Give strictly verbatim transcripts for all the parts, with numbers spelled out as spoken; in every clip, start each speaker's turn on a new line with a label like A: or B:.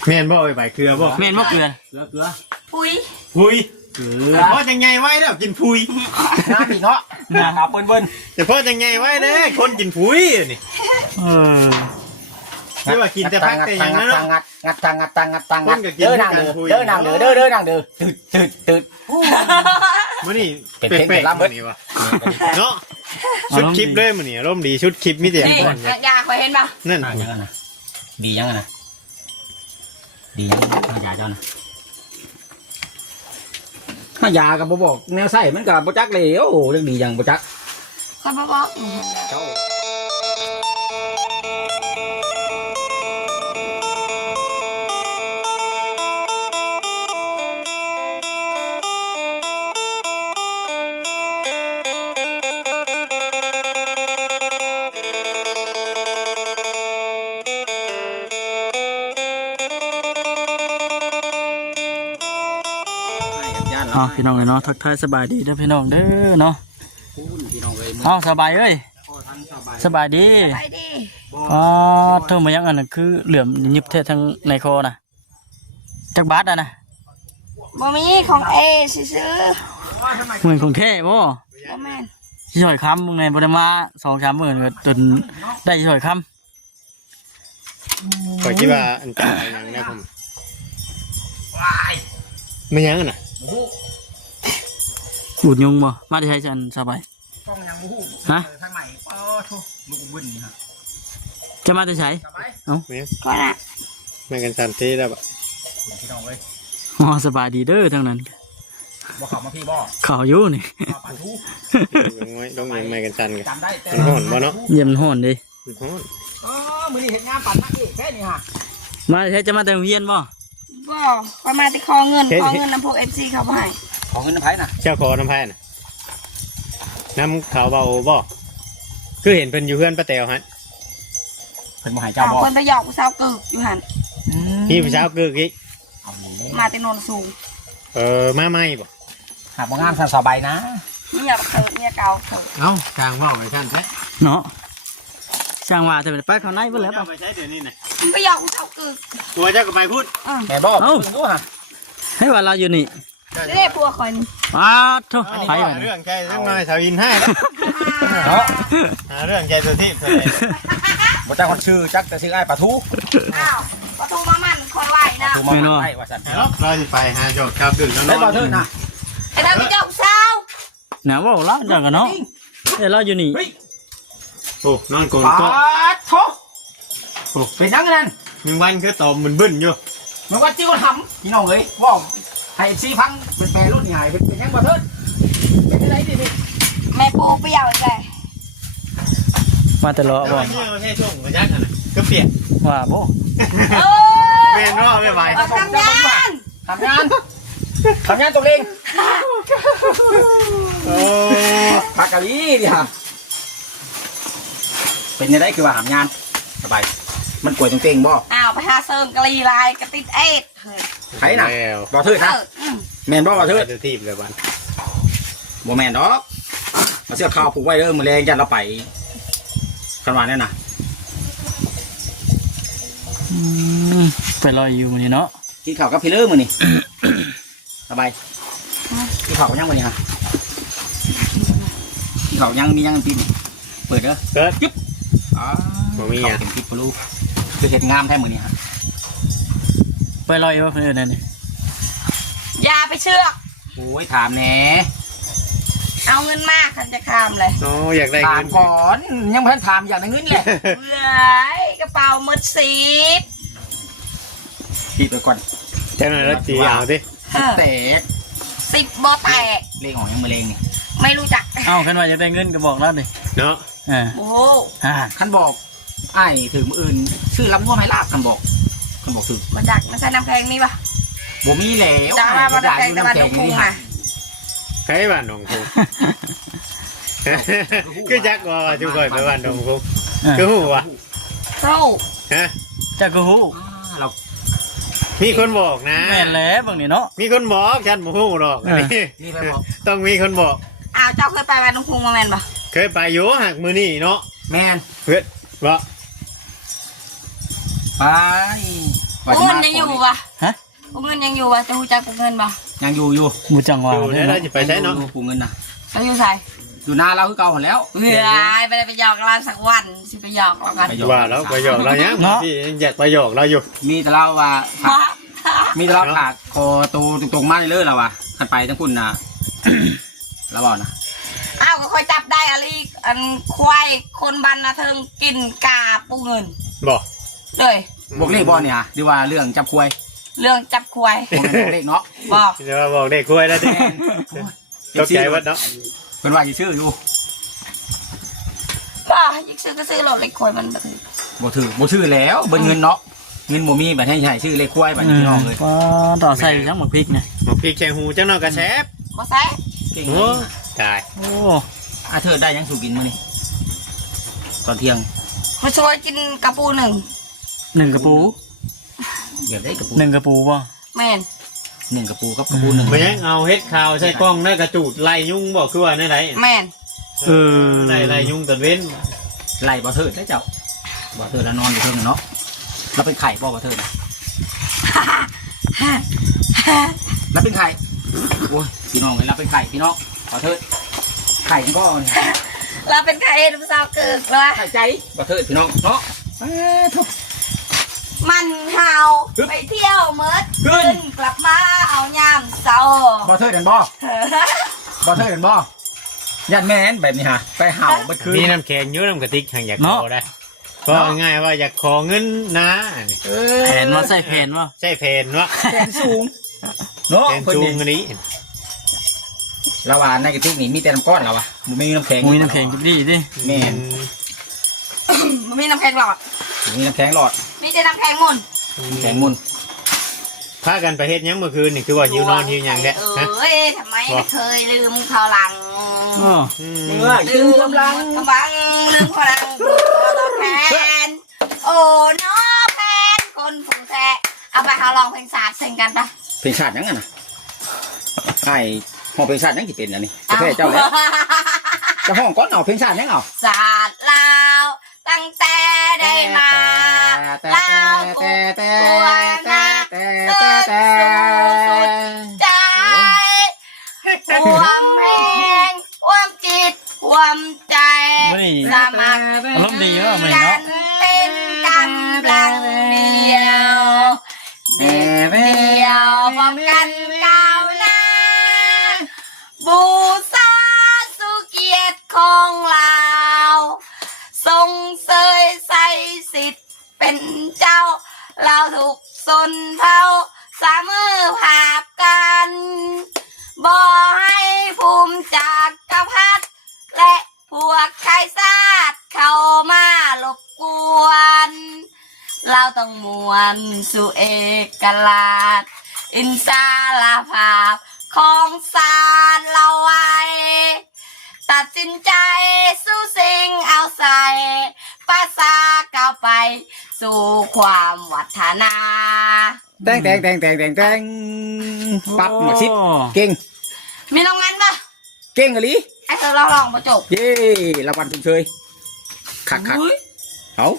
A: แม่นบ่ไอ้ใบเกลือบ่
B: แม่นบ่เกลือ
C: เกลือเกลือ
D: ปุย
A: พุย
C: เกลือ
A: เพราะจังไงไว้แล้วกินพุย
C: หน้าพี่เนาะนะครับเปิ้นเปิ้น
A: แต่เพราะจังไงไว้เด้คนกินพุยนี่
B: เออ
A: ไม่ว่ากินแต่พักแต่อย่างนั้น
C: งัดงัดตังงัดตังงัดตังงัด
A: คนก็กิน
C: เด้อนางเด้อเด้อนางเด้อเด้อเด้อนางเด้อตืดตืดตืด
A: มื้อนี้
C: เป็นเพลง
A: แปลก
C: เป็น
A: ๆ
C: ลำเบิ
A: มื้
C: ด
A: อนี้วะเนาะชุดคลิปเลยมื้อนี้อารมณ์ดีชุดคลิปมีแต่
D: นี่
A: ก่อน
D: ยาคอยเห็นป่ะ
A: นั่น
C: อ่ายังไงนะดียังไงนะดียังไงยาเจ้านะถ้ายากับบ่บอกแนวใส่มันกับบ่จักเลยโอ้เรื่องดียังบ่จัก
D: คอยบอก
C: เจ้า
B: อ๋อพี่น้องเนาะทักทายสบายดีเด้อพี่น้องเด้อเนาะ
C: พี่น้องเลย
B: เอาสบายเอ้ย
C: พ่อท่านสบาย
B: สบายดี
D: ไปดิ
B: อ๋อเธอมายังอันนั้นคือเหลื่อมยิบเททั้งในคอน่ะจักบาทอ่ะนะ
D: บ่มีของเอซื้อ
B: เหมือนของแท้บ่
D: บ่แม่น
B: ช่วยค้ำมึงไงบ่ได้มาสองสามหมื่นก็จนได้ช่วยค้
A: ข้อยคิดว่าอันตรายอย่างนะผมไม่ยังน่ะ
B: ำอูดยุงบ่มาได้ใช้จันสบาย
C: กล้องยังมูฮู้
B: ฮะ
C: ทางไหนป้อทุลูกบึ้นนี่ฮะ
B: จะมาได้ใช้
C: สบาย
A: แม่
D: ก็น่ะ
A: แม่กันสันทีแล้วบ่
C: พี่น้องเลย
B: อ๋อสบายดีเด้อทั้งนั้น
C: บ่ขับมาพี่บ่
B: ข่าวอยู่นี่
C: ขับปาทู
A: ลงไว้ลงเงินแม่กันสันกัน
C: จำได้แต่
A: มันห่อนบ่เนาะ
B: เยี่ยมนห่อนดิ
A: มันฮ้อน
C: อ๋อมือนี่เห็นงานปั่นนักเอกแค่นี้ฮะ
B: มาได้ใช้จะมาแต่โรงเรียนบ่
D: บ่คอยมาที่คอเงินคอเงินน้ำพวกเอฟซีเขาบ่ให้
C: ของเงินน้ำไผ่น่ะ
A: เจ้าขอน้ำแพน่ะน้ำขาวเบาบ่คือเห็นเพิ่นอยู่เพื่อนป้าแตวฮะ
C: เพิ่นบ่ใหาย
D: เจ้า
C: เจ้าบ่
D: คนไปหยอกผู้สาวกึกอยู่หั่น
A: พี่ผู้สาวกึกอีก
C: เอาหนี
D: มาแต่โนนสูง
A: เออมาไม่บ่
C: หากบ่งามสบายนะ
D: เมียบักเถิดเมียเก่าเถิด
A: เอ้ากลางว่าไปท่านแท้
B: เนาะช่างว่าแต่ไปข้างในเบิ่แล้ว
A: เจ้า
B: ป่ะ
A: ไปใช้เดี๋ยวนี้น่ะ
D: ไปหยอกผู้สาวกึก
A: ตัวเจ้าก็ไปพูด
D: อือ
C: แม่บ่เพิ่นดูฮะ
B: ให้ว่าเราอยู่นี่
D: เด้พวกคอยนี่
B: อ้าวโธ่ไป
A: หา
B: ไป
A: เรื่องใจสักหน่อยสาวอินให้แล้ว
C: เนาะ
A: หาเรื่องใจตัวที่ตัวเอง
C: บ่จักคนชื่อจักแต่ชื่ออ้ายปลาทู
D: อ้าวประตูมามันคอยไหวนะ
C: ทูมาไว้ว่าซั่น
A: เราเราจะไปหาจอกครับดึกแล้ว
C: ได้
A: น
C: บ่
A: อน
C: เถิดนะ
D: ไอ้ทางไปหยอกผู้สาว
B: หนาวว่าเราจังกันเนาะเดี๋ยวเราอยู่นี่
C: เฮ้ย
A: โอ้นอนโกน
C: ปลา
A: ก็
C: ทูเป็นยังไงนั่น
A: มึงวันคือตอมมึนบึ้นอยู่
C: มันว่าจิ้วทำพี่น้องเอ้ยว่าให้ซีพังเป็นแปรรุ่นใหญ่เป็นเป็นยังบ่เถิดเป็นอะไรดิพี่
D: แม่ปูไปหยอกเลย
B: มาแต่เลาะ
A: แล้ว
B: บ่
A: วันนี้เราแค่ช่วงกระยักกันก็เปียก
B: ว่าบ่
D: เอ
A: เวียนรอบไม่ไหว
D: อทำงาน
C: ทำงานทำงานตัวเอง
A: โอ้
C: ปากกะลีดิฮะเป็นยังไงคือว่าทำงานสบายมันกลัวตรงเต็งบ่
D: อ้าวไปหาเซิร์งกะลีลายกระติดเอ็ด
C: ใครน่ะ
A: แล้ว
C: บ่เถิด
D: เอ
C: นะ
D: ออืม
C: แมนบ่บ่เถิด
A: จะทีบเลยวัน
C: บ่แมนดอกมาเสื้อข้าวผูกไว้เด้อมื้อแรงยันเราไปกันว่าแน่น่ะ
B: อืมไปลอยอยู่มื้อนี้เนาะ
C: กินข้าวกับพี่เลิศมื้อนี่ สบายกินข้าวกับยังมื้อนี่ฮะกินข้าวยังมียังกินเปิดเด้อ
A: เกิด
C: อ๋อ
A: บ่มี
C: ข้าว
A: อ่ะ
C: เต็มทิพย์บ่รู้คือเฮ็ดงามแท้มื้อนี้ฮะ
B: ไปลอยว่าเพิ่นเอิ้นนั่นนี่
D: อย่าไปเชือก
C: โอ้ยถามแหน่
D: เอาเงินมากคันจะคามเลย
A: โอ้อยากได้
C: ถา
A: เงิ
C: ม
A: น
C: ก่อนยังบ่ทันถามอย่างนั้นเงินเลย
D: เหลือกระเป๋ามืดสีบ
C: ปิดไปก่อน
A: เจ้าหน้าที่ตีเอาดิ
D: เออ
C: แตก
D: สิบบอแตก
C: เลขของยังมื้อแรงนี่
D: ไม่รู้จัก
B: เอ้าคันว่าอยากได้เงินก็บอกเราดิ
A: เนาะ
B: อ่า
D: โอ้โห
B: อ่า
C: คันบอกอ้ายถึงมื้ออื่นชื่อลำงัวไม้ลาบคันบอกคันบอกถึง
D: มาจักมันใส่น้ำแข็งมีปะ
C: บ่มีแล้ว
D: จ้ามาบ่ได้แข็งแต่มันลูกพุงอ่ะ
A: ใครบ้านหนองคงคือจักว่าจุกอยไปบ้านหนองคงคือหูวะ
D: เท่า
A: ฮะ
B: จักก็ฮู้
C: อ่าเรา
A: มีคนบอกนะ
B: แม่นแล้วบางนี่เนาะ
A: มีคนบอกฉันบ่ฮู้หรอก
B: เออ
C: นี่ไปบอก
A: ต้องมีคนบอก
D: อ้าวเจ้าเคยไปบ้านลูกพุงมาแมนปะ
A: เคยไปอยู่หักมือนี่เนาะ
C: แม่น
A: เพื่อนบ่
C: ไปไปว่า
D: กู
C: จะ
D: เงิ
C: มาน
D: ยังอยู่
C: ข
D: ปะ
B: ฮะ
D: กูเงินยังอยู่ปะจะหูจักกูเงินปะ
C: ยังอยู่อยู่
B: หมูจังหวะ
A: อยู่
B: เด้
A: ได้
B: อ
A: แล้ว
B: เนาะ
A: จะไปใช้เนาะ
C: อยู่ปูเงินน่ะ
D: เราอยู่ใส่
C: อยู่หน้าเราคือเก่าหมดแล้ว
D: เฮ้ยไปได้ไปหยอกเราสักวันสิไปหยอกเรากัน
C: ไปหยอก
A: ว่าแล้วไปหยอกเรายังพี่ยังอยากไปหยอกเราอยู่
C: มีแต่เราว่ามีแต่เราขาดคอตูตรงๆมากเลยเราว่ะขันไปทั้งคุณนะ เราบอกนะ
D: อ้าวก็ค่อยจับได้อะไรอันควายคนบันนะเทิงกินกาปูเงิน
A: บอก
D: เลย
C: บวกเลขบอลเนี่ยดีว่าเรื่องจับควย
D: เรื่องจับควาย
C: บวกเลขเนาะ
D: บอก
A: จะมาบอกเด็กคุยแล้วดิตกใจวัดเนาะ
C: เป็นว่าจะชื่ออยู่
D: บ้ายิกซื้อก็ซื้อรถเล็กควายมันแบบ
C: บ่ถือบ่ชื่อแล้วเบิ้เงินเนาะเงินบ่มีแบบให้ใหญ่ชื่อเลขควายแบบ
B: อื
C: นี้
B: ม
C: น้องเลย
B: ว่าต่อใส่ยังหมักพริกเนี่ย
A: หมอพี่แข่งหูเจ้าน้อยกระแชบ
D: มาใส่
C: เก่ง
A: โอ้ตาย
B: โอ้
C: อาเธอได้ยังสู่กินมื้อนี่ตอนเที่ยง
D: มาช่วยกินกระปูหนึ่ง
B: หนึ่งกระปู
C: เดี๋ยวได้กระปู
B: หนึ่งกระปูป่ะ
D: แม่น
C: หนึ่งกระปูกับกระปูหนึ่ง
A: ไม่ยังเอาเฮ็ดข่าวใส่กล้องแล้วกระจูดไล่ยุ่งบอกคือว่าในไหน
D: แม่น
B: เออ
A: ไล่ไล่ยุ่งตอนเว้น
C: ไล่บ่เถิดได้เจ้าบ่เถิดแล้วนอนอยู่เทิงเนาะเราเป็นไข่บ่บ่เถิดเราเป็นไข่โอ้ยพี่น้องเลยเราเป็นไข่พี่น้องบ่เถิดไข่ยังก็เนี่ย
D: เราเป็นใครดูสาวเกิดเลย
C: ไข่ใจบ่เถิดพี่น้องเนาะเอ้ยทุก
D: มันเฮาไปเที่ยวเมิด
C: ขึ้
D: ขึ้
C: น
D: นกลับมาเอายามเศร้า
C: บ่เถิดเห็นบ่บ่เถิดเห็นบ่ยันแม่นแบบนี้ฮะไปเห่าเมื่อคืน
A: มีน้ำแข็งอยุ่น้ำกระติกทางอยากขอได้ก็ง่ายว่าอยากขอเงินนะ
C: เอ
B: แผนว่าใส่แผนว่า
A: ใช่เพนวะ
C: แขนสูงเนาะ
A: เพน
C: คน
A: จูง
C: นี้
A: อันนี้
C: เราว่าในกระติกนี่มีแต่น้ำก้อนเราวะมันไม่มีน้ำแข็ง
B: มุ้ยน้ำแข็งจุดดีดิ
C: แม่น
D: มันมีน้ำแข็งหลอด
C: มีน้ำแข็งหลอด
D: มีแต่น้ำแข็งมุน
C: น้ำแข็งมุน
A: พากันไปเฮ็ดหยังเมื่อคืนนี่คือว่าหิวนอนหิวหยังแท้
D: เอ
A: ฮะ
D: ้ยทำไมไม่เคยลืมเขาหลัง
B: อ๋อ
A: อืม
D: ลืมกำลังกำลังลืมพลังตัวแทนโอ้น้อแพนคนผู้แท้เอาไปหาลองเพลงศาสตร์เซ็งกันปะ
C: เพลงชาติยังไงนะไอ้ห้องเพลงชาติยังกี่เป็นอันนี้จะแพ้เจ้าแล้วจะห้องก้อนเอาเพลงชาติยังเอา
D: ศาสตร์ลาวตั้งแต่ได้มาลาวถูกตัวนะเกิดสู่สุดใจความแห้งความจิตความใจ
B: ไม่
D: สามัค
B: อารมณ์ดีว่ะไม่
D: กั
B: เนาะ
D: นเป็นกำลังเดียวเด็ดเดียวพร้อมกันก้าวหน้าบูชาสุเกียรติของเราทรงเสยใส่สิทธิ์เป็นเจ้า เราถูกสนเท่าสามมือภาพกันบ่ให้ภูมิจากกระพัดและพวกใครซาดเข้ามารบกวน เราต้องมวนสู่เอกราชอินสาลาภาพของศาลเราไว้ ตัดสินใจสู้สิ่งเอาใส่ภาษาก้าวไป สู่ความวัฒนา
C: แตงแตงแตงแตงแตงแตงปั๊บหมดชิดเก่ง
D: มีรางวัลปะ
C: เก่งอะลิ
D: ให้เธอลองลองประจบ
C: เย้รางวัลชมเชยขักขัก
D: อุ๊ย
C: เอา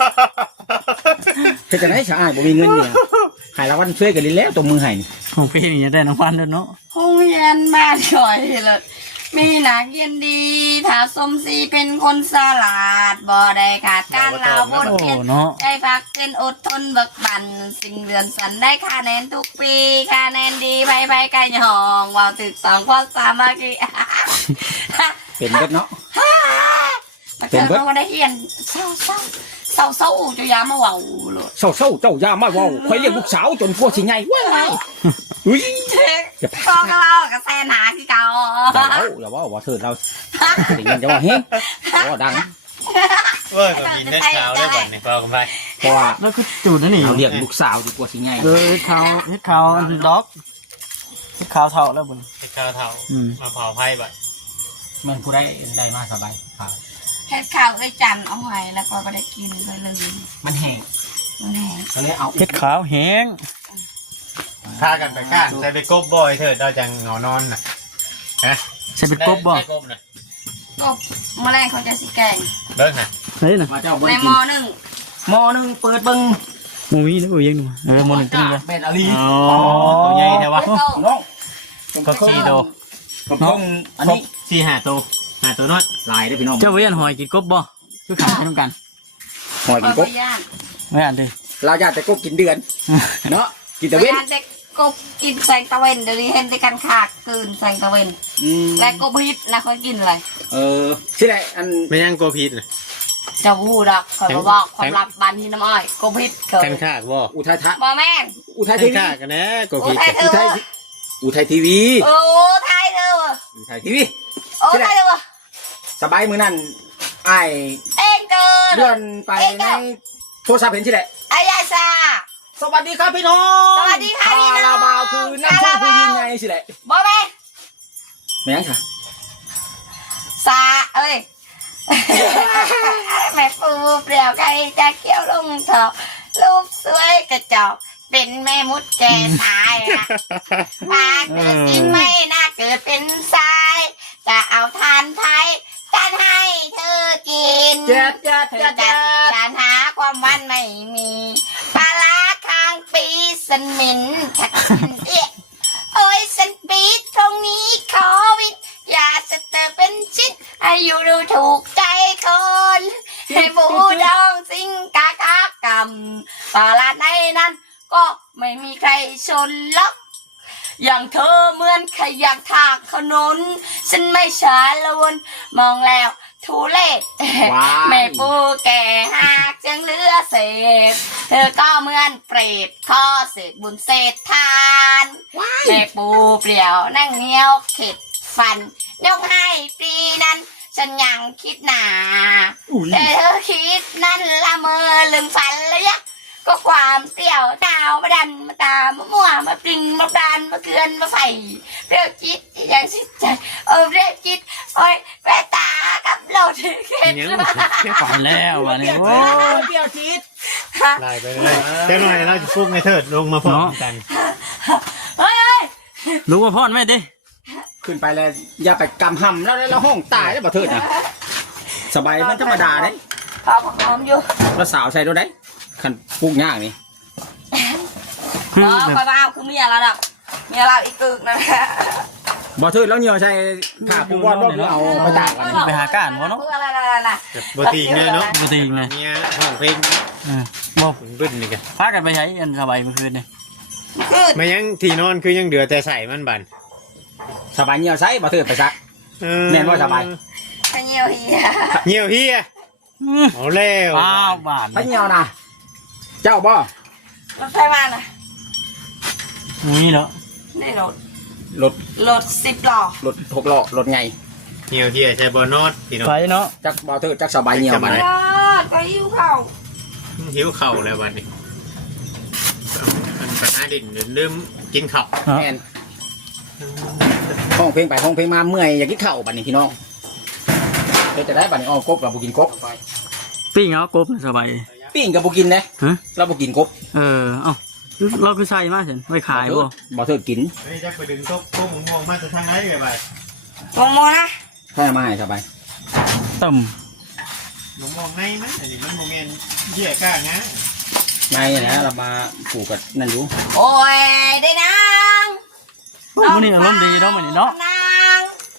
C: เธอจะไหนสะอาดบ่มีเงินเนี่ยหายรางวัลช่วยกันเลยแล้วตัวมือหาย
B: ของพี่นี่จะได้น้ำพันด้วยเนาะ
D: ห้องเรียนมาช่อยเลยมีนักเรียนดี ถ้าสมศรีเป็นคนสลาดบ่ได้ขาดการเล่าบท
B: โอ้
D: เรียน
B: เนาะ
D: ได้พักเป็นอดทนเบิกบัน สิ่งเดือนสันได้คะแนนทุกปีคะแนนดีไปไปไกลหยองว่าวตึกสองข้อสามเมื่อกี้
C: เป็นเบิดเนาะ
D: มา เจอ
C: เป็นเบิด
D: มาได้เรียนเศร้าเศร้าเศร้าเศร้าจะยามาเว่าเลย
C: เศร้าเศร้าเจ้ายามาเว่าคอยเรียกลูกสาวจนกลัวสิไงว้ายอุ้ย อย่าพ
D: ก็
C: ลาด
D: ก็เล่ากับแซนหาคือเก่า
C: อย่าเว้าอย่าเว่าว่าเธอเราได้ยินจะว่าเฮ้ยว่าดัง
A: เว้ยก็กินได้เช้าได้บ่อนนี่พอกันไป
C: เพราะว่า
B: แล้วก็จูดนั่นนี่
C: เราเรียกลูกสาวจนกลัวสิไง
B: เออเฮ็ดขาวเฮ็ดขาวอันด็อกเฮ็ดขาวเท่าแล้วบุญ
A: เฮ็ดข้าวเท่า
B: อืม
A: มาเผาไพ่บ่
C: มันผู้ได้ได้มาสบายครับ
D: เฮ็ดข้าวไอ้จันเอาไว้แล้วก็ไม่ได้กินไปเลย
C: มันแห้ง
D: มันแห้ง
C: ก็เลยเอา
B: เฮ็ดขาวแห้ง
A: พากันไปก้านใส่ไปกบบ่อยเถิดเราจังเหงานอนน่ะฮะ
B: ใส่เป็นกบบ่
A: ใส่กบน่ะ
D: ก็แมลงเขาจะสิแกง
A: เบิ่งน่ะ
B: เฮ้ยน่ะ
C: มาเจ้าบ
D: ใน
C: ริ
D: ห
C: กิ
D: ม้
C: น
D: อหนึ่ง
C: หม้อหนึงเปิดเบิ้ง
B: หมูมีแล้วบ่ยังดูเออหมูหนึ่งตัวเลย
C: เป็นอลี
B: อ๋อ
A: ตัวใหญ่แต่ว่า
C: น้อง
A: ก็สี่ตัว
C: ผมต้องอันนี้
A: สี่ห้าตัวห้าตัวน้อย
C: ลายได้พี่น้อง
B: เจ้าเวียนหอยกินกบบ่คือขันไปน้ำกัน
C: หอยกินกบ
D: ย่าน
B: ไม่อ่านดิ
C: เราอยากแต่กบกินเดือนเนาะกินแต่เว้น
D: ย่านเด็กกบกินแสงตะเวนเดี๋ยวนี้เห็นแต่กันขากกืนแสงตะเวน
C: อืม
D: และกบฮิตนะเขากินอะไร
C: เออชื่ออะไรอัน
A: ไม่ยังโกพีดน่ะ
D: จะพูดอ่ะเขาบอกความลับบ้านที่น้ำอ้อยกบฮิตเขา
A: กันคากบ่
C: อุทัยทะ
D: บอแม่ง
C: อุทัย
A: กั
C: ที
A: น
C: วี
A: คากกันนะโก
D: โอ้
A: พีด
D: ไทยเธ
C: อุ
D: อ
C: ทัยอุทัยทีวี
D: โอ้ไทยเธอ
C: อุทัยทีวี
D: โอ้ไทยเธอ
C: สบายมือนั่นไอ้าย
D: เอ็งเกิน
C: เลื่อนไปในโทรศัพท์เห็นชื่ออะไร
D: อายาซา
C: สวัสดีครับพี่น้อง
D: สวัสดีค่ะพี่น้อง
C: คาราบาวคือน้ำส้มผู้ยิ่งไงสิแหละ
D: บอแม่ง
C: แม่งค่ะ
D: ซาเอ้ย แม่ปูเปลี่ยวไก่จะเกี่ยวลงเถารูปสวยกระจอกเป็นแม่มุดแก่ตายอะปากเธอสิ้นไม่น่าเกิดเป็นทราย จะเอาทานไทยจันให้เธอกิน
C: เจ็ดเจ็ด
D: เธ
C: เจ็
D: อ
C: ด
D: จะ
C: เจ็ด
D: ฉันหาความวันไม่มีปลาร้าค้างปีสันหมินฉันเอ๊ะโอ้ยสันปีตรงนี้ขอวิทอย่าจะเธอเป็นชิดอายุดูถูกใจคนให้บูดองสิงกากากำตลาดในนั้นก็ไม่มีใครชนล็อก อย่างเธอเหมือนขยักทางขนนฉันไม่ช้าละวนมองแล้วทุเลศ
C: ว้าย
D: แม่ปูแก่หากจึงเหลือเศษเธอก็เหมือนเปรตข้อเศษบุญเศษทานแม่ปูเปลี่ยวนั่งเหนียวเข็ดฟันยกให้ปีนั้นฉันยังคิดหนาแต่เธอคิดนั่นละเมอลืมฝันเลยยะก็ความเปรี้ยวดาวมาดันมาตามมามั่วมาปริงมาดานมาเกลือนมาไฟเปรี้ยวจิตอย่างสิ้นใจเออเปรี้ยวจิตโอ้ยแว่ตากับเราถือเข็ด
A: ยัง
B: ไปแล้ววันนี้โอ้ย
C: เปรี้ยวชีส
A: ไล่ไปเลยเจ้าหน่อยเราจะฟุกในเถิดลงมาพร้อมกัน
D: เฮ้ยเฮ้ย
B: รู้ว่าพ่อนไหมดิ
C: ขึ้นไปแล้วอย่าไปกำหำแล้วแล้วห้องตายแล้วบ่เถิดนะสบายมันธรรมดาเด้
D: พอพร้อมอยู่
C: แล้วสาวใส่ตัวไหนขันปลูกย่างนี่
D: เออคอยมาเอาคือเมียเราดับเมียเราอีกกึกนะ
C: บ่เถิดแล้วเหนียวใส่ขาปลูกบอลบ่เอาไปตากกัน
B: ไปหาก้านวะเนาะ
D: เพื่ออะไรอะไร
A: บทีเนี่ยเนาะ
B: ปกติเลย
A: เนี่ยห้องเพลง
B: เออบ่
A: บึ้นนี่กัน
B: พากันไปใช้อันสบายเมื่อคืนนี่
D: คือ
A: ไม่ยังที่นอนคือยังเดือแต่ใส่มันบัน
C: สบายเหนียวใส่บ่เถิดไปซัก แม่นบ่สบาย
D: ขยี้ยวเฮีย
A: เหี่ยวเฮีย
B: อื้อ
A: เอาแล้ว
B: อ้าวบาท
C: พะเหนียวนะเจ้าบ่
D: รถไฟมาน่ะ
B: หมูนี่เนาะ
D: นี่รถ
C: รถ
D: รถสิบล้อ
C: รถหกล้อรถไง
A: เหี่ยวเฮียใช่บอนอดพี่น้อง
B: ไปเนาะ
C: จักบ่เถิดจักสบายเหนียวมา
A: ไป
D: ยอดก็ยิ้วเข่า
A: หิวเข่าแล้ววันนี้มันปัญหาดินลืมกินข้าว
B: เนาะ
C: แม่นห้องเพลงไปห้องเพลงมาเมื่อยอยากกินข้าวบัดนี้พี่น้องเฮ็ดจะได้บัดนี้อ้อกบเราบ่กินกบ
B: ปิ้งเอากบน่ะสบาย
C: ปิ้งก็บ่กินเด้
B: ฮะ
C: เราบ่กินกบ
B: เออเอ้าเราคือใส่มาเห็นไว้ขายบ่
C: บ่เถิดกิน
A: เฮ้ยจะไปดึงโต๊ะโต๊ะมองมาจะทางไหนกันไป
D: มองโมนะ
C: แค่มาให้สบาย
B: ต่
A: มองมองในมั้ยอันนี้มันโมเมนเหี้ยก้างะ
C: ไงนะเรามาปลูกกับนั่นอยู่
D: โอ้ยได้นาง
B: ำมื้อนี้อารมณ์ดีเนาะมื้อนี้เนาะ
D: นาง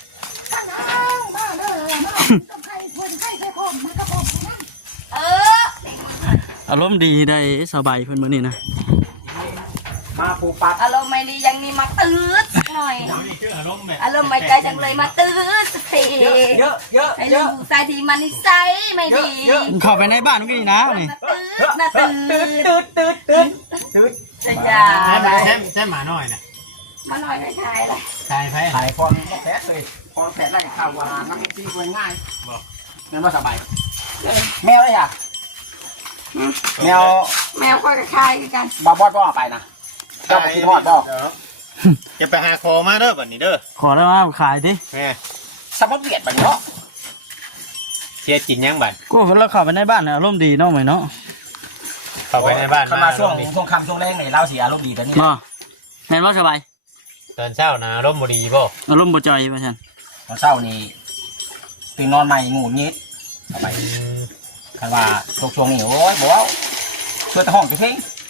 D: เออ
B: อารมณ์ดีได้สบายเพิ่นมื้อนี้นะ
C: มาปลูกปัก
D: อารมณ์ไม่ดียังมีมาตื้อสักหน่อย
A: นี่คืออารมณ์แบบ
D: อารมณ์ไม่ใจจังเลยมาตื้อสักที
C: เยอะเยอะ
D: ไอ้
C: เย
D: ลู
C: อะ
D: กชายที่มันนิสัยไม่ดี
B: เข้าไปในบ้านเมื่อกี้นะนี่
D: มาตื้อมาตื้อ
C: ตืดตืดตืดตืด
D: จะยา
A: แซ่แซ่แซ่หมาหน่อยนะ
D: มาหน่อยไม่ทายเลย
A: ใช่ไพ่
C: ขายความแผลเลยความแผลได้ข้าวอาหารน้ำซีกง่ายนั่นว่าสบายแมวเลยค่ะแมว
D: แมวค่อยกับคายกัน
C: บาบอดบ่ไปนะเจ้าบ่คิดฮอดบ่
A: จะไปหาคอมาเด้อบัดนี้เด้อ
B: ขอได้มาขายดิ
A: แม่
C: สมมติเบียดบัดเนาะ
A: เชียร์จินยังบัด
B: กูเพิ่นเราเข้าไปในบ้านน่ะอารมณ์ดีเนาะมื้อเนาะ
A: เข้าไปในบ้าน
C: เข้ามาช่วงช่วงค่ำช่วงแรงนี่เราเสียอารมณ์ดีแต่นี่
B: บ่แม่นบ่สบาย
A: ตอนเช้านะร่มบุรีบ่
B: อารมณ์บ่จ่อยว่าซั่น
C: ตอนเช้านี่ตื่นนอนใหม่งูงี้สบายคันว่าช่วงช่วงนี้โอ้ยบ่เอาเพื่อตะห้องจะเพ่ง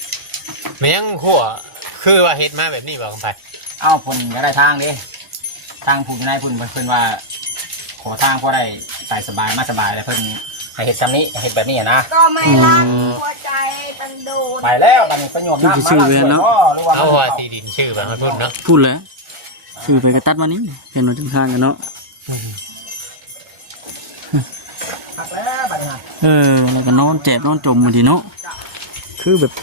A: แม่งขั่วคือว่าเฮ็ดมาแบบนี้บ่คำไผ
C: เอ้าพุ่นก็ได้ทางดิทางพุ่นนายพุ่นเพิ่นว่าขอทางพอได้ใส่สบายมาสบายแล้วเพิ่นให้เฮ็ดซ้ำนี้เฮ็ดแบบนี้นะ
D: ก็ไม่รักหัวใจตันโดน
C: ไปแล้วบัดนี้ประโยชน์น้ำมาแล้วหรือว่า
A: เอาว่าตีดินชื่อบ่มันพูดเนาะ
B: พูดแล้วชื่อไปกระตัดมานี่เห็นว่าจังทางกันเนาะ
C: หักแล้วบัดนี้
B: เออแล้วก็นอนเจ็บนอนจมมาทีเนาะคือแบบ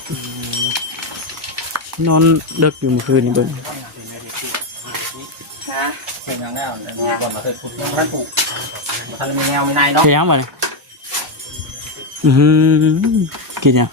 B: นอนเลิกอยู่เมื่อคืนนี่เบิ่ง
D: ฮะ
C: เป็นอย่างแล้วก่อนมาเถิดพุ่นท่านปลูกท่านมีแนวมีนายเนาะ
B: เขียงมาเลยอือหือกินยัง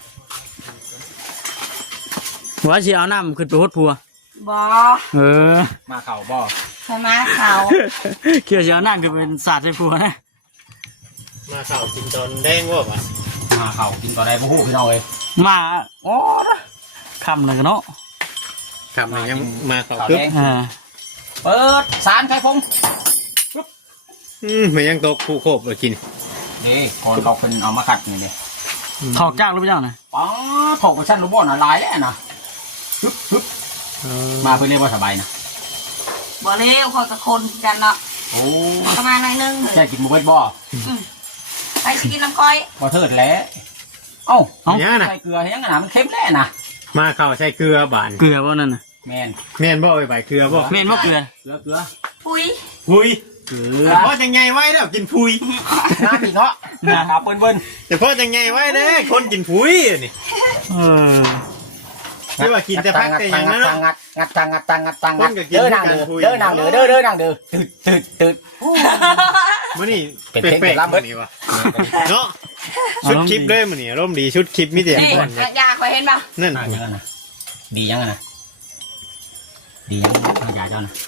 B: ว่าสิเอาน้ำขึ้นไปหดพัว
D: บอ
B: เออ
C: มาเข่าบ่
D: ใช่ไหมเขา
B: เขียวสิเอาน้ำขึ้นเป็นศาสตร์ให้พัวนะ
A: มาเข้ากินตอนแดงบ่บ่
C: มาเข่ากินต่อได้บ่ฮู้พี่น้องเอ้ย
B: มาอ๋อคำเลยกันเนาะ
A: ครับมันยังมาเข้า
C: เข่า
A: ปึ๊บ
C: แดง
B: อ่า
C: เปิดสารไข่ฟง
A: อืมมันยังตกคู่โคบบ่กิน
C: นี่คนเขาเพิ่นเอามาขัดนี่นี่
B: ถอกจากหรือเปล่านะ
C: อ๋อถกไปชั้นรูบอนอะลายแล้วนะฮึบฮึบมาเพื่อนเรียกว่าสบายนะ
D: บอเร็วเขากับคนกันเนาะ
C: โอ้
D: ประมาณนั้นนึง
C: ใช่กินหมูเวทบ่
D: ไปสิกินน้ำก้อย
C: บ่เทิดแล้วเอ้า
A: เอายังนะ
C: ใส่เกลือให้ยังไงนะมันเค็มแล้วนะ
A: มาเข้าใส่เกลือบาน
B: เกลือบ่นั่นน่ะ
C: แมน
A: แม่นบ่ไปใบเกลือบ่
B: เมนว่าเกลือ
C: เกลือเกลือ
D: ปุ้ย
A: พุย
C: เกลือ
A: แต่พ่อจังไงไว้แล้วกินพุย
C: น้ำอีกเนาะนะครับเปิ้นเปิ้น
A: แต่พ่อจังไงไว้เด้คนกินพุยนี่
B: เออ
A: ไม่ว่ากินแต่พักแต่อย่างนั้น
C: งัด
A: เนาะ
C: งัดงัดงัดงัดงัดงัดงัด
A: คนก็กิน
C: เด้อนางเด้อ
A: กันคุย
C: เด้อนางเด้อเด้อเด้อนางเด้อตืดตืดตืด
A: มื้อนี้
C: เป็น
A: แป
C: เพลง
A: ลก
C: เป็นลำ
A: ๆมื้อนี้วะเนาะชุดคลิปเลยมื้อนี้อารมณ์ดีชุดคลิปมีแต่
D: นี่
A: ก่อน
D: ยาคอยเห็นป่ะ
A: นั่น
C: อ่ะยังไงนะดียังไงนะดียังข้ายาเจ้านะ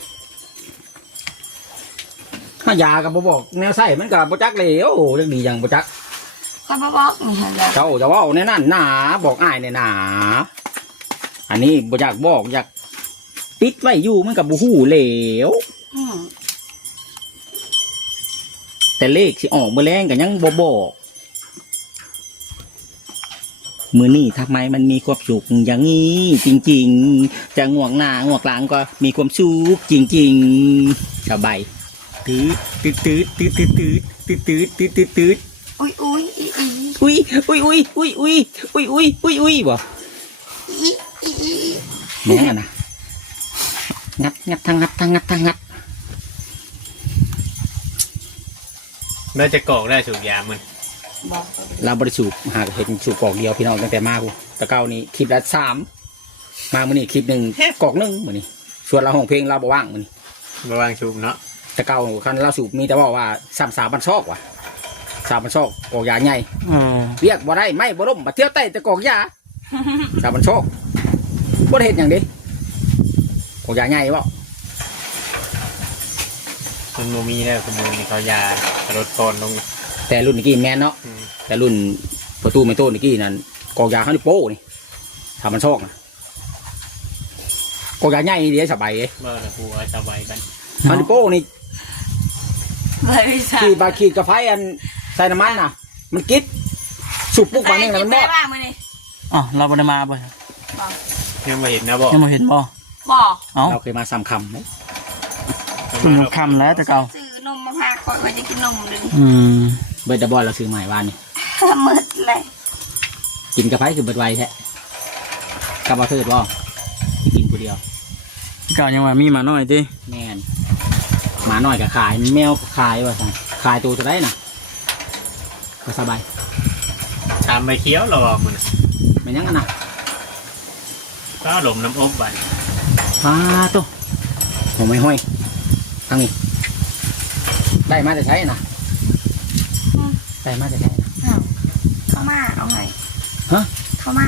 C: ข้ายากับบ่บอกแนวใส่มันกับบ่จักเลยโอ้เรื่องดียังบ่จัก
D: เขาบอกนี่ฮะแล้ว
C: เจ้าจะเว่าในนั่นหนาบอกอ้ายในหนาอันนี้บ่อยากบอกอยากปิดไว้อยู่มันกับบ่ฮู้เหลว
D: อืม
C: แต่เลขสิออกเมื่อแรงกันยังบ่บอกมือนี่ทำไมมันมีความสุขอย่างนี้จริงๆ จะง่วงหน้าง่วงหลังก็มีความสุขจริงๆสบายตืดตืดตืดตืดตืดตืดตืดตืดตืดตืด
D: อุ้ยอุ้ยอีอี
C: อุ้ยอุ้ยอุ้ยอุ้ยอุ้ยอุ้ยอุ้ยอุ้ยอุ้ยบ่
D: อีอีอี
C: เนี่ยนะงัดงัดทางงัดทางงัดทางงัด
A: เราจะกรอกได้สูบยามัน
D: บอก
C: เราบริสูบหากเห็นสูบกอกเดียวพี่น้องตั้งแต่มากูแต่เก้านี้คลิปละสามมามื่อนี้คลิปหนึ่งกอกหนึ่งมื่อนี้ส่วนเราห้องเพลงเราบ่ว่างมื่อนี้
A: ระวังสูบเนาะ
C: แต่เก้าคันเราสูบมีแต่บอกว่าสามสาวบันซอกว่ะสาวบันซอกกอกยาใหญ่
B: เออ
C: เรียกบ่ได้ไม่บ่ร่มมาเที่ยวไต่แต่กอกยาสาวบันซอกบ่ได้เห็นอย่างเดีกอกยาใหญ่บ่
A: มันโมมีแล้วคุณโมมีเขายาลดตอนลง
C: แต่รุ่นนี้กี้แมนเนาะ
A: อืม
C: แต่รุ่นประตูเมโต้นี่กี้นั่นกอกยาเขานี่โป้นี่สาวบันซอกนะกอกยาใหญ่เดี๋ยวสบายเอ้
A: เมื่อหัวสบายกัน
C: ฮันดิโป้นี่
D: เลยจ้ะ
C: ขีดบาขีดกับไฟอันใส่น้ำมันน่ะ มันกิดสุกปุ๊กมาเนี่ยนะมันหม
D: ได้
C: ด
D: บ้างมั้ยนี่
B: อ๋อเราบ่ได้มาบ่
A: ยังไม่เห็นนะบอก
B: ยังบ่เห็นบ่
D: บอก
B: เอ้า
C: เราเคยมาซ้ำคำไหม
B: คุณคำแล้วแต่เก่า
D: ซื้อนมมาพาคอยไว้จะกินนมเลย
B: อืม
C: เบิร์ดบอลเราซื้อใหม่วานนี่
D: มืดเลย
C: กินกับไฟคือเบิร์ดไวแท้กับเอาเทิดบ่กินคนเดียว
B: เก่ายังว่ามีมาหน่อยติ
C: แมนหมาหน่อยกับขายแมวก็ขายว่าสั่งขายตัวจะได้น่ะก็สบาย
A: ตามใบเคี้ยวเราบอกมัน
C: ไม่ยังกันนะ
A: ก็หลมน้ำอบไป
C: พาตัวผมไม่ห้อยทางนี้ได้มาจะใช้นะได้มาจะใช้นะ
D: อ้าวเข้ามาเอาไง
C: ฮะ
D: เข้ามา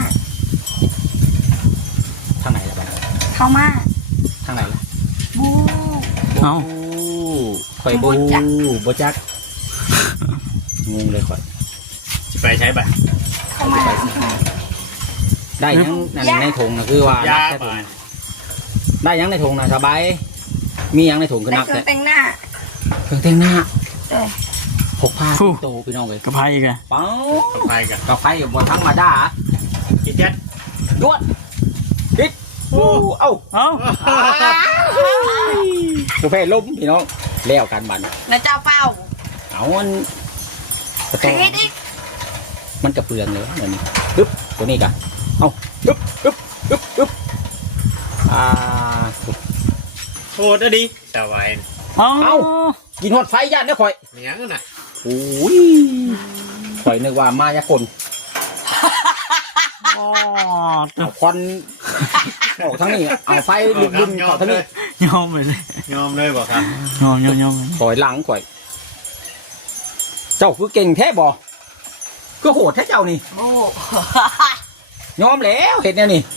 C: ทางไหนล่ะบ้าง
D: เข้ามา
C: ทางไหนล่ะ
D: บู
B: เอ้า
C: ข่อยบู
D: บ่จัก
C: บ่จัก งงเลยข่อย
A: จะไปใช้บัตร
D: เข้ามา
C: ได้ยังนั่นในถุงนะคือว่าย
A: า
C: แค่ถุ
A: บาง น
C: ได้ยังในถุงนะสบาย มียังในถุงคือ
D: ได้
C: นัก
D: เครื่
C: แต่
D: องแต่งหน้า
C: เครื่องแต่งหน้า
D: เออ
C: หกผ้าโตพี่น้องเลย
B: กระไพอีกอะ
C: เป้า
A: ไปกับ
C: กาแฟกับบนทั้งมาด้า
A: กินเจ็ด
C: ยวดเอ้า
B: เอ้า
C: บุฟเฟ่ล้มพี่น้องแล้วกันบัน
D: นะเจ้าเป้า
C: เอามันกระ
D: ใค
C: ต้
D: ร
C: อ
D: ให้ดิ
C: มันกระเปลืองเลยเดี๋ยวนี้ปึ๊บตัวนี้กันเอาปึ๊บปึ๊บปึ๊บปึ๊บอ่า
A: โทษอะดิสบาย
B: เอ้า
C: เอ้า กินหอดไฟย่านเนี่ยข่อย
A: เมียงน่ะ
C: โอ้ยข่อยนึกว่ามายากล
B: อ๋อ
C: เอาควันออกทั้งนี้เอาไฟลุกดึงเข้าทั้งนี้
B: ยอมไปเลย
A: ยอมเลยบอกครับ
B: ยอมยอมยอมเลย
C: ข่อยหลังข่อย เจ้าคือเก่งแท้บ่ก็โหดแท้เจ้านี่
D: โอ้
C: ยอมแล้วเห็ดแนวนี่